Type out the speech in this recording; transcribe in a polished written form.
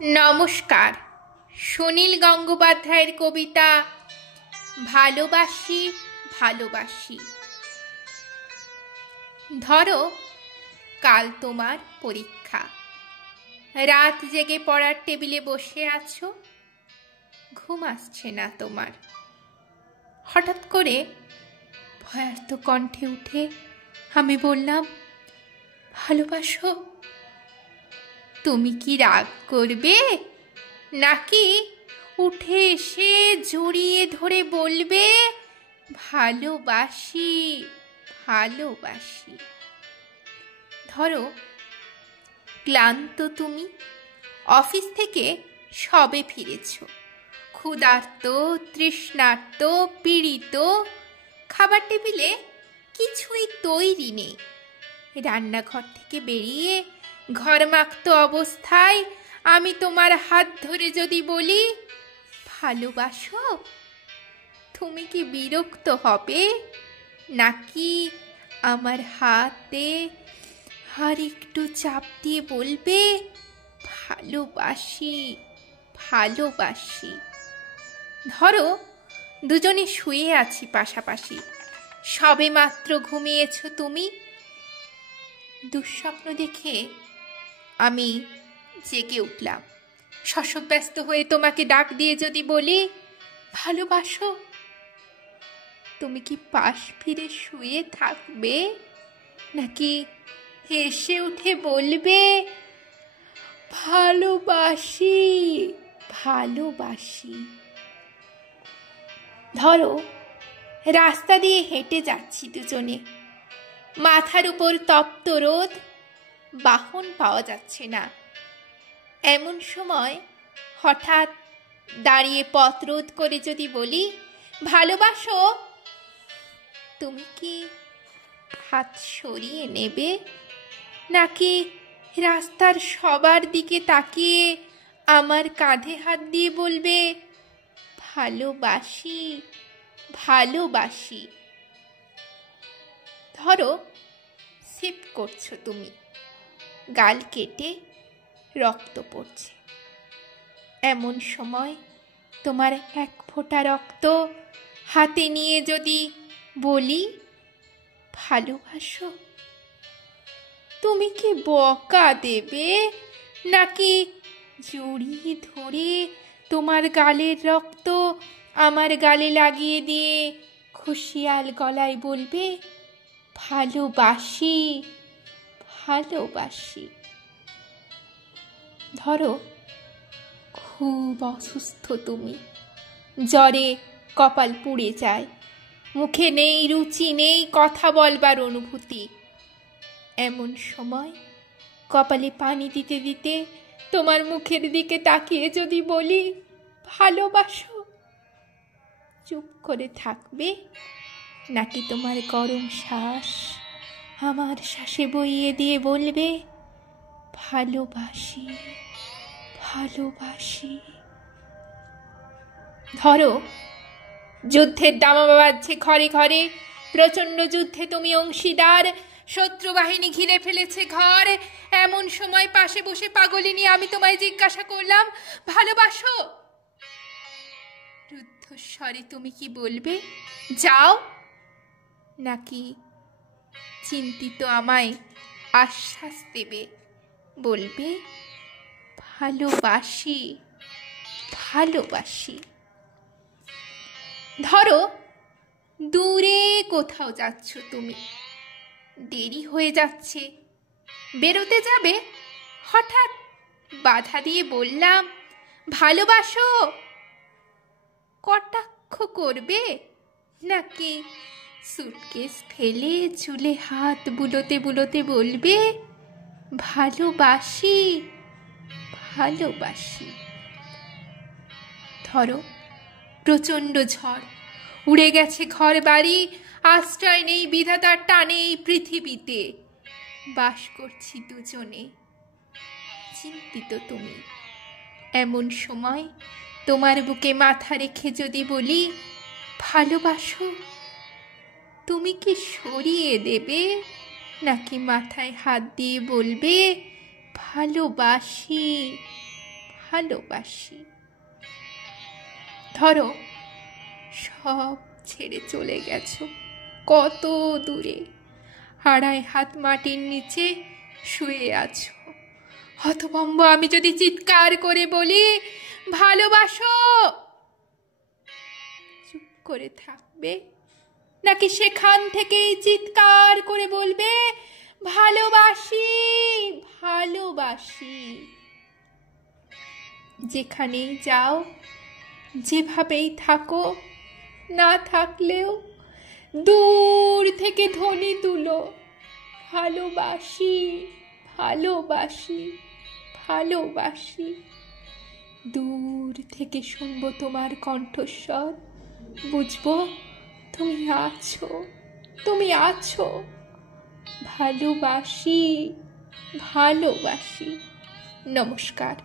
নমস্কার। সুনীল গঙ্গোপাধ্যায়ের কবিতা ভালোবাসি ভালোবাসি। ধরো কাল তোমার পরীক্ষা, রাত জেগে পড়ার টেবিলে বসে আছো, ঘুম আসছে না তোমার। হঠাৎ করে ভয়ার্ত কণ্ঠে উঠে আমি বললাম, ভালোবাসো। তুমি কি রাগ করবে, নাকি উঠে এসে জড়িয়ে ধরে বলবে, ভালোবাসি ভালোবাসি। ধরো ক্লান্ত তুমি, অফিস থেকে সবে ফিরেছ, ক্ষুধার্ত, তৃষ্ণার্ত, পীড়িত, খাবার টেবিলে কিছুই তৈরি নেই। রান্নাঘর থেকে বেরিয়ে ঘরমাক্ত অবস্থায় আমি তোমার হাত ধরে যদি বলি, ভালোবাসো, তুমি কি বিরক্ত হবে, নাকি আমার হাতে আর একটু চাপ দিয়ে বলবে, ভালোবাসি ভালোবাসি। ধরো দুজনে শুয়ে আছি পাশাপাশি, সবে মাত্র ঘুমিয়েছ তুমি। দুঃস্বপ্ন দেখে আমি জেগে উঠলাম, শশব্যস্ত হয়ে তোমাকে ডাক দিয়ে যদি বলি, ভালোবাসো, তুমি কি পাশ ফিরে শুয়ে থাকবে, নাকি হেসে উঠে বলবে, ভালোবাসি ভালোবাসি। ধরো রাস্তা দিয়ে হেঁটে যাচ্ছি দুজনে, মাথার উপর তপ্ত রোদ, বাহন পাওয়া যাচ্ছে না। এমন সময় হঠাৎ দাঁড়িয়ে পথ রোধ করে যদি বলি, ভালোবাসো, তুমি কি হাত সরিয়ে নেবে, নাকি রাস্তার সবার দিকে তাকিয়ে আমার কাঁধে হাত দিয়ে বলবে, ভালোবাসি ভালোবাসি। ধরো সিপ করছো তুমি, গাল কেটে রক্ত পড়ছে। এমন সময় তোমার এক ফোঁটা রক্ত হাতে নিয়ে যদি বলি, ভালোবাসো, তুমি কি বকা দেবে, নাকি জড়িয়ে ধরে তোমার গালের রক্ত আমার গালে লাগিয়ে দিয়ে খুশিয়াল গলায় বলবে, ভালোবাসি ভালোবাসি। ধরো খুব অসুস্থ তুমি, জ্বরে কপাল পুড়ে যায়, মুখে নেই রুচি, নেই কথা বলবার অনুভূতি। এমন সময় কপালে পানি দিতে দিতে তোমার মুখের দিকে তাকিয়ে যদি বলি, ভালোবাসো, চুপ করে থাকবে, নাকি তোমার গরম শ্বাস আমার শ্বাসে বইয়ে দিয়ে বলবে, ভালোবাসি ভালোবাসি। ধরো যুদ্ধের দামামা বাজছে ঘরে ঘরে, প্রচন্ড যুদ্ধে তুমি অংশীদার, শত্রু বাহিনী ঘিরে ফেলেছে ঘর। এমন সময় পাশে বসে পাগলিনী আমি তোমায় জিজ্ঞাসা করলাম, ভালোবাসো। রুদ্ধস্বরে তুমি কি বলবে, যাও, নাকি চিন্তিত আমায় আশ্বাস দেবে, বলবে, ভালোবাসি ভালোবাসি। ধরো দূরে কোথাও যাচ্ছ তুমি, দেরি হয়ে যাচ্ছে, বেরোতে যাবে, হঠাৎ বাধা দিয়ে বললাম, ভালোবাসো, কটাক্ষ করবে, নাকি সুটকেস ফেলে চুলে হাত বুলোতে বুলোতে বলবে, ভালোবাসি ভালোবাসি। ধরো প্রচন্ড ঝড়, উড়ে গেছে ঘর বাড়ি, আশ্রয় নেই বিধাতার টানে এই পৃথিবীতে, বাস করছি দুজনে, চিন্তিত তুমি। এমন সময় তোমার বুকে মাথা রেখে যদি বলি, ভালোবাসো, তুমি কি সরিয়ে দেবে, নাকি মাথায় হাত দিয়ে বলবে, ভালোবাসি ভালোবাসি। ধরো সব ছেড়ে চলে গেছো কত দূরে, 2.5 হাত মাটির নিচে শুয়ে আছো। হতভম্ব আমি যদি চিৎকার করে বলি ভালোবাসো, চুপ করে থাকবে, নাকি সেখান থেকেই চিৎকার করে বলবে ভালোবাসি ভালোবাসি? যেখানেই যাও, যেভাবেই থাকো, না থাকলেও দূর থেকে ধ্বনি তুলো ভালোবাসি ভালোবাসি ভালোবাসি। দূর থেকে শুনবো তোমার কণ্ঠস্বর, বুঝবো তুমি আছো, তুমি আছো। ভালোবাসি ভালোবাসি। নমস্কার।